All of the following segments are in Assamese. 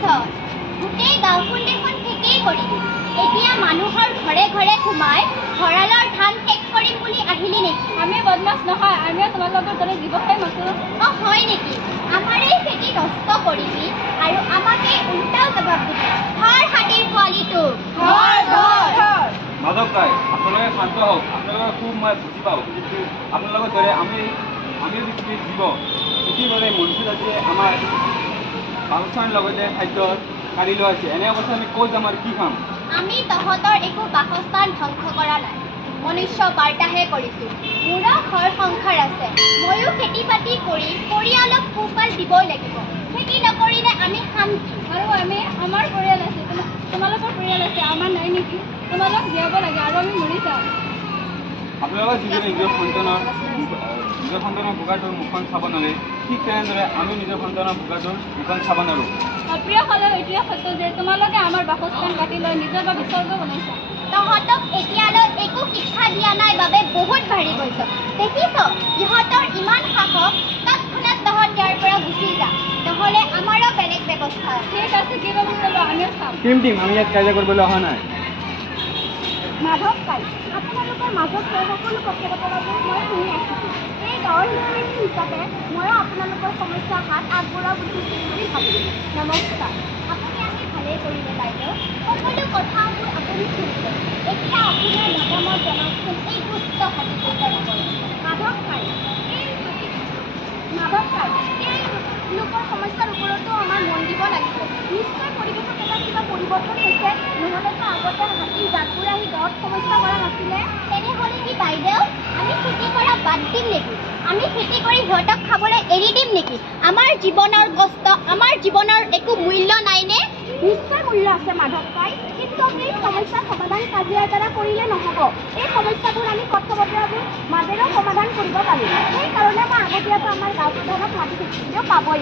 বছৰ গোটেই গাঁওখন দেখোন শেষেই কৰিলি। এতিয়া মানুহৰ ঘৰে ঘৰে সোমাই ভঁৰালৰ ধান শেষ কৰিম বুলি আহিলি নেকি? আমি বদমাছ নহয়, আমিও তোমালোকৰ দৰে ব্যৱসায় মাথো। অঁ হয় নেকি? আমাৰ এই খেতি নষ্ট কৰিবি আৰু আমাকে উল্টাও জবাব দিবি। ধৰ হাতীৰ পোৱালিটো। মাধৱ ভাই, আপোনালোকে শান্ত হওক। আপোনালোকে খুব মই বুজি পাওঁ, কিন্তু আপোনালোকৰ দৰে আমিও যদি জীৱ ইতিমধ্যে মনুষ্য জাতিয়ে আমাৰ বাসস্থানৰ লগতে খাদ্যৰ কাঢ়ি লোৱা হৈছে। এনে অৱস্থা আমি ক'ত যাম আৰু কি খাম? আমি তহঁতৰ একো বাসস্থান ধ্বংস কৰা নাই, মনুষ্য বাৰ্তাহে কৰিছোঁ। মোৰো ঘৰ সংসাৰ আছে, ময়ো খেতি বাতি কৰি পৰিয়ালক পোহপাল দিবই লাগিব। খেতি নকৰিলে আমি খাম কি? আৰু আমাৰ পৰিয়াল আছে, তোমালোকৰ পৰিয়াল আছে, আমাৰ নাই নেকি? তোমালোক জীয়াব লাগে আৰু আমি মৰি যাওঁ। আপোনালোকৰ যিদৰে নিজৰ সন্তানৰ বোকাটোৰ মুখখন চাব নোৱাৰে, ঠিক তেনেদৰে আমি নিজৰ সন্তানৰ বোকাটোৰ মুখখন চাব নোৱাৰোঁ। অপ্ৰিয় হ'লেও এইটোৱে সত্য যে তোমালোকে আমাৰ বাসস্থান কাটি লৈ নিজৰ বাবে স্বৰ্গ বনাইছা। তহঁতক এতিয়ালৈ একো শিক্ষা দিয়া নাই বাবে বহুত ভাৰি গৈছ। দেখিছ ইহঁতৰ ইমান সাহস, তৎক্ষণাত তহঁত ইয়াৰ পৰা গুচি যা, নহ'লে আমাৰো বেলেগ ব্যৱস্থা। ঠিক আছে, কি ব্যৱস্থা লোৱা আমিও চাম। টিম আমি ইয়াত কাজিয়া কৰিবলৈ অহা নাই। মাধৱ কাই, আপোনালোকৰ মাজত সকলো কথা বতৰাবোৰ মই শুনি আছিলোঁ। এই গাঁৱৰ শিক্ষাৰ্থী হিচাপে ময়ো আপোনালোকৰ সমস্যাৰ হাত আগবঢ়াব উচিত বুলি ভাবিছোঁ। নমস্কাৰ। আপুনি আহি ভালেই কৰিলে বাইদেউ, সকলো কথাবোৰ আপুনি শুনিছে। এতিয়া আপোনাৰ মতামত জনাওকচোন এই সুস্থ হাতীকেইটাৰ ওপৰত। মাধৱ কাই, এই লোকৰ সমস্যাৰ ওপৰতো আমাৰ মন দিব লাগিব। নিশ্চয় পৰিৱেশত এটা কিবা পৰিৱৰ্তন হৈছে, নহ'লেতো আগতে হাতীৰ জাতবোৰ আহি গাঁৱত সমস্যা কৰা নাছিলে। তেনেহ'লে কি বাইদেউ আমি খেতি কৰা বাদ দিম নেকি? আমি খেতি কৰি সিহঁতক খাবলৈ এৰি দিম নেকি? আমাৰ জীৱনৰ কষ্ট, আমাৰ জীৱনৰ একো মূল্য নাইনে? নিশ্চয় মূল্য আছে মাধৱ কাই, কিন্তু এই সমস্যাৰ সমাধান কাজিয়াৰ দ্বাৰা কৰিলে নহ'ব। এই সমস্যাবোৰ আমি কথা বতৰাবোৰ মাজেৰেও সমাধান কৰিব পাৰিম। সেইকাৰণে মই আগতীয়াকৈ আমাৰ গাঁও প্ৰধানক মাতি থৈছোঁ, তেওঁ পাবই।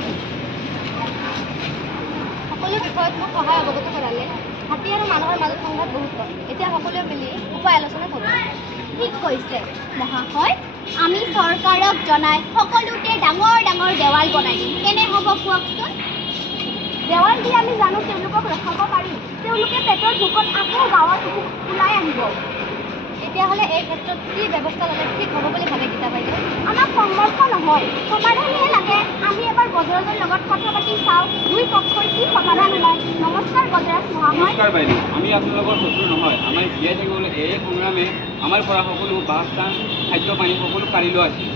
সকলো বিষয়ত মোক সহায় অৱগত কৰালে। হাতী আৰু মানুহৰ মাজত সংঘাত বহুত কম। এতিয়া সকলোৱে মিলি উপায় আলোচনা কৰোঁ। ঠিক কৈছে মহাশয়, আমি চৰকাৰক জনাই সকলোতে ডাঙৰ ডাঙৰ দেৱাল বনাই দিম। কেনে হ'ব কওকচোন? দেৱাল দি আমি জানো তেওঁলোকক ৰখাব পাৰিম। তেওঁলোকে পেটৰ ভোকত আকৌ গাঁৱত ওলাই আহিব। তেতিয়াহ'লে এই ক্ষেত্ৰত কি ব্যৱস্থা ল'লে ঠিক হ'ব বুলি ভাবে গীতা বাইদেউ? আমাক পৰামৰ্শ নহয়, সমাধানহে লাগে। আমি এবাৰ বজৰজৰ লগত কথা পাতি চাওঁ, দুই পক্ষৰ কি সমাধান ওলায়। নমস্কাৰ বজৰাজ মহাশয়। নমস্কাৰ বাইদেউ, আমি আপোনালোকৰ শত্ৰু নহয়। আমাৰ জীয়াই থাকিবলৈ এই সংগ্ৰামে আমাৰ পৰা সকলো বাসস্থান, খাদ্য পানী সকলো কাঢ়ি লোৱা আছিল।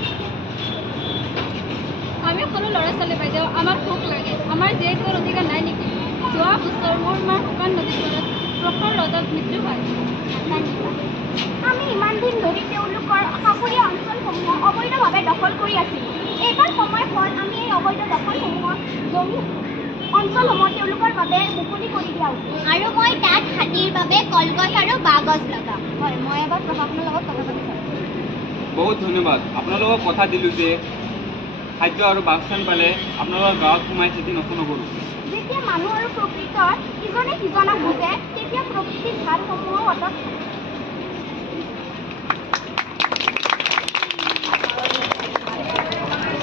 আমি সৰু ল'ৰা ছোৱালী বাইদেউ, আমাৰ ভোক লাগে, আমাৰ জীয়াই থকাৰ অধিকাৰ নাই নেকি? যোৱা বছৰ মোৰ মাৰ শুকান নদীৰ পাৰত প্ৰখৰ ৰ'দত মৃত্যু হয়। আমি ইমান দিন ধৰি তেওঁলোকৰ কাষৰীয়া অঞ্চলসমূহ অবৈধভাৱে দখল কৰি আছিলোঁ। এইবাৰ সময় হ'ল আমি এই অবৈধ দখলসমূহৰ অঞ্চলসমূহ তেওঁলোকৰ বাবে মুকলি কৰি দিয়া উচিত। আৰু মই তাত হাতীৰ বাবে কলগছ আৰু বাঁহগছ লগাম। হয়, মই এবাৰ প্ৰশাসনৰ লগত কথা পাতি চাম। বহুত ধন্যবাদ। আপোনালোকক কথা দিলোঁ যে খাদ্য আৰু বাসস্থান পালে আপোনালোকৰ গাঁৱত সোমাই খেতি নকৰোঁ। যেতিয়া মানুহ আৰু প্ৰকৃতৰ ইজনে সিজনক বুজে, তেতিয়া প্ৰকৃতিৰ ধাৰসমূহ অটক থাকে।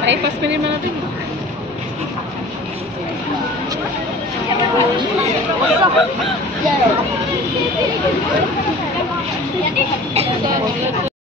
4-5 মিনিট মানতে